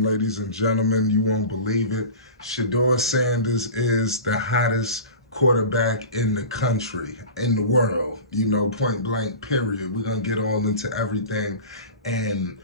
happening, ladies and gentlemen. You won't believe it. Shedeur Sanders is the hottest quarterback in the country, in the world. Point blank, period. We're going to get all into everything. And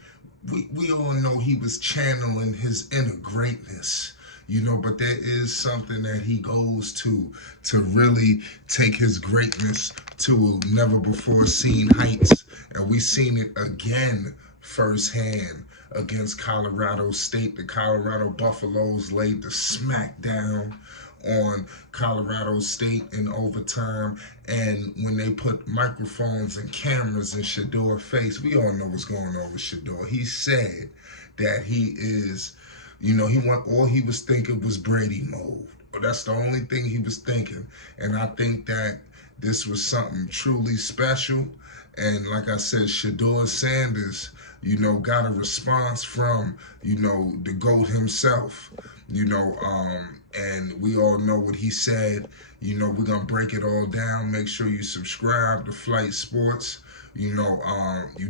we all know he was channeling his inner greatness. But there is something that he goes to really take his greatness to never before seen heights. And we seen it again firsthand against Colorado State. The Colorado Buffaloes laid the smackdown on Colorado State in overtime. And when they put microphones and cameras in Shedeur's face, we all know what's going on with Shedeur. He said that he is, all he was thinking was Brady mode. That's the only thing he was thinking. And I think that this was something truly special. And like I said, Shedeur Sanders, got a response from, the GOAT himself, and we all know what he said. We're going to break it all down. Make sure you subscribe to Flight Sports. You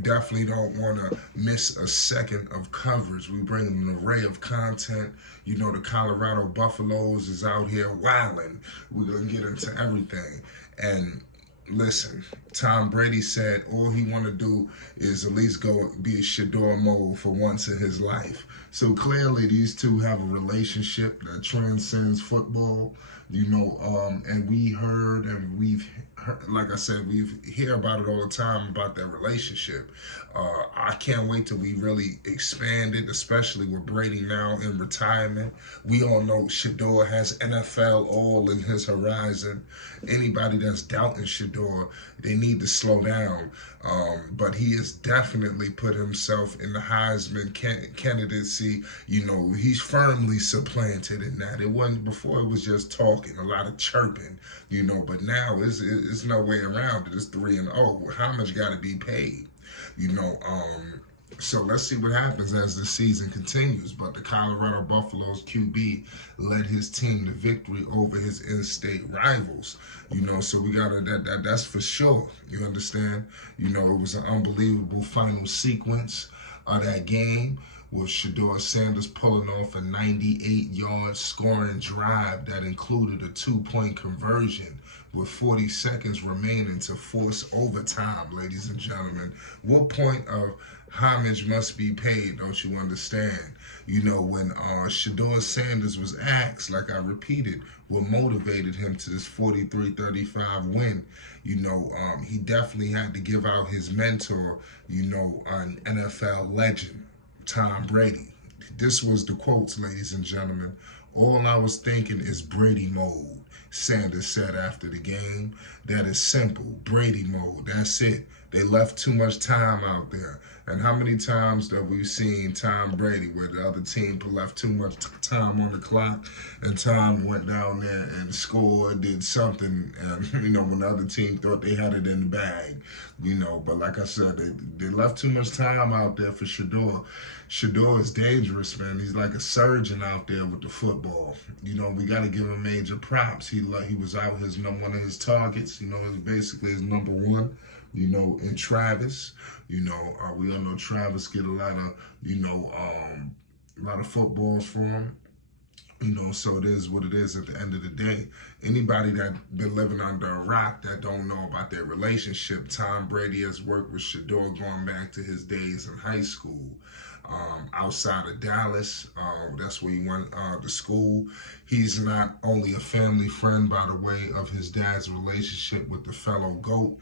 definitely don't want to miss a second of coverage. We bring an array of content. The Colorado Buffaloes is out here wilding. We're going to get into everything. And listen, Tom Brady said all he want to do is at least go be a Shedeur mode for once in his life. So clearly these two have a relationship that transcends football, and we heard and we've heard, like I said, we hear about it all the time about that relationship. I can't wait till we really expand it, especially with Brady now in retirement. We all know Shedeur has NFL all in his horizon. Anybody that's doubting Shedeur, they need to slow down. But he has definitely put himself in the Heisman candidacy. He's firmly supplanted in that. It wasn't before, it was just talking, a lot of chirping, but now it's no way around it. It's 3-0. How much got to be paid? So let's see what happens as the season continues. But the Colorado Buffaloes QB led his team to victory over his in-state rivals. So we got that's for sure. You understand? It was an unbelievable final sequence of that game with Shedeur Sanders pulling off a 98-yard scoring drive that included a 2-point conversion with 40 seconds remaining to force overtime, ladies and gentlemen. What point of homage must be paid, don't you understand? When Shedeur Sanders was asked, like I repeated, what motivated him to this 43-35 win, he definitely had to give out his mentor, an NFL legend, Tom Brady. This was the quotes, ladies and gentlemen. All I was thinking is Brady mode, Sanders said after the game. That is simple. Brady mode. That's it. They left too much time out there. And how many times have we seen Tom Brady where the other team left too much time on the clock and Tom went down there and scored, did something, and, when the other team thought they had it in the bag, But like I said, they left too much time out there for Shedeur. Shedeur is dangerous, man. He's like a surgeon out there with the football. We got to give him major props. He was out one of his targets, basically his number one. In Travis, we all know Travis get a lot of footballs for him. So it is what it is at the end of the day. Anybody that been living under a rock that don't know about their relationship, Tom Brady has worked with Shedeur going back to his days in high school. Outside of Dallas, that's where he went to school. He's not only a family friend by the way of his dad's relationship with the fellow GOAT,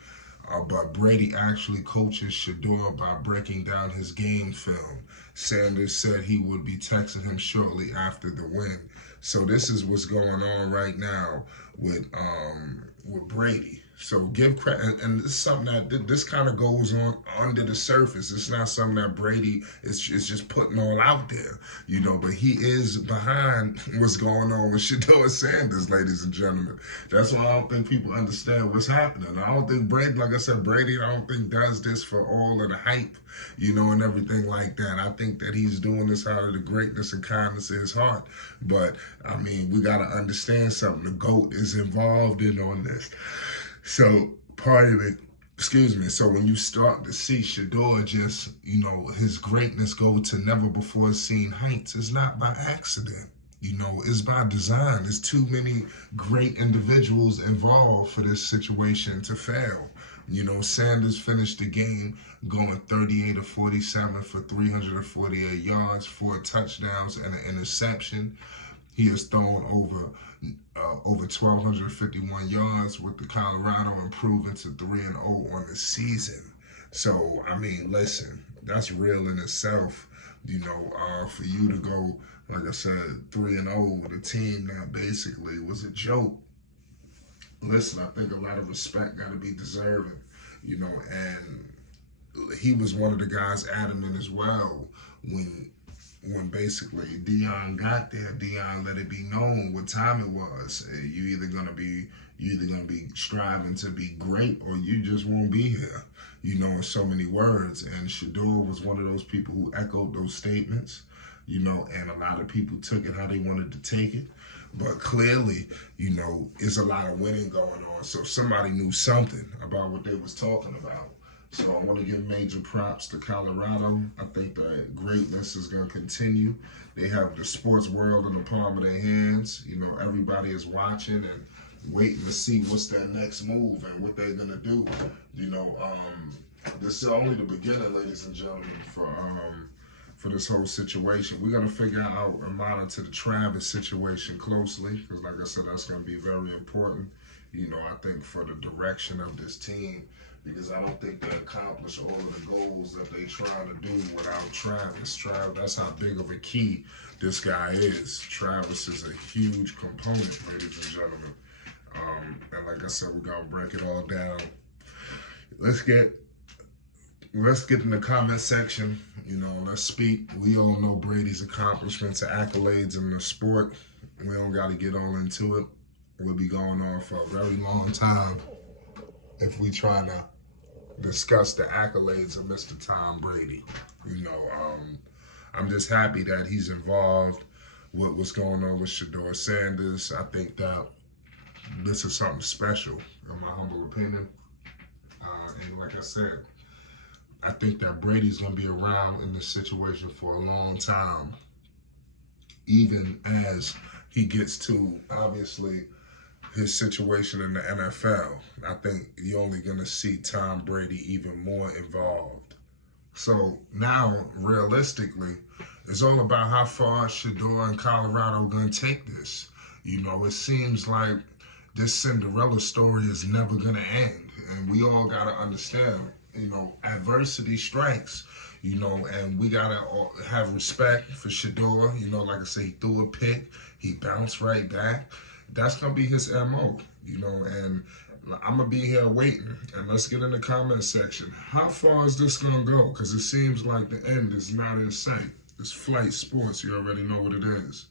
but Brady actually coaches Shedeur by breaking down his game film. Sanders said he would be texting him shortly after the win. So this is what's going on right now with Brady. So give credit, and this is something that this kind of goes on under the surface. It's not something that Brady is just putting all out there, but he is behind what's going on with Shedeur Sanders, ladies and gentlemen. That's why I don't think people understand what's happening. I don't think Brady, like I said, Brady, I don't think does this for all of the hype, and everything like that. I think that he's doing this out of the greatness and kindness of his heart. But, I mean, we got to understand something. The GOAT is involved in on this. So, pardon me. Excuse me. So when you start to see Shedeur just, his greatness go to never before seen heights, it's not by accident. It's by design. There's too many great individuals involved for this situation to fail. Sanders finished the game going 38 of 47 for 348 yards, 4 touchdowns, and an interception. He has thrown over 1,251 yards with the Colorado, improving to 3-0 on the season. So I mean, listen, that's real in itself. For you to go, like I said, 3-0 with a team that basically was a joke. Listen, I think a lot of respect got to be deserving. And he was one of the guys adamant as well when basically Dion got there. Dion let it be known what time it was. You either gonna be striving to be great, or you just won't be here. In so many words. And Shedeur was one of those people who echoed those statements. And a lot of people took it how they wanted to take it. But clearly, it's a lot of winning going on. So somebody knew something about what they was talking about. So I want to give major props to Colorado. I think the greatness is going to continue. They have the sports world in the palm of their hands. Everybody is watching and waiting to see what's their next move and what they're going to do. This is only the beginning, ladies and gentlemen, for this whole situation. We're going to figure out and monitor the Travis situation closely because, like I said, that's going to be very important, I think, for the direction of this team, because I don't think they accomplish all of the goals that they trying to do without Travis. That's how big of a key this guy is. Travis is a huge component, ladies and gentlemen. And like I said, we're going to break it all down. Let's get in the comment section. Let's speak. We all know Brady's accomplishments and accolades in the sport. We don't got to get all into it. We'll be going on for a very long time if we try to discuss the accolades of Mr. Tom Brady. I'm just happy that he's involved with what's going on with Shedeur Sanders. I think that this is something special, in my humble opinion. And like I said, I think that Brady's going to be around in this situation for a long time, even as he gets to, obviously, his situation in the NFL. I think you're only going to see Tom Brady even more involved. So now, realistically, it's all about how far Shedeur and Colorado are going to take this. It seems like this Cinderella story is never going to end. And we all got to understand, adversity strikes, and we got to have respect for Shedeur. Like I say, he threw a pick, he bounced right back. That's going to be his MO, and I'm going to be here waiting. And let's get in the comment section. How far is this going to go? Because it seems like the end is not in sight. It's flight sports. You already know what it is.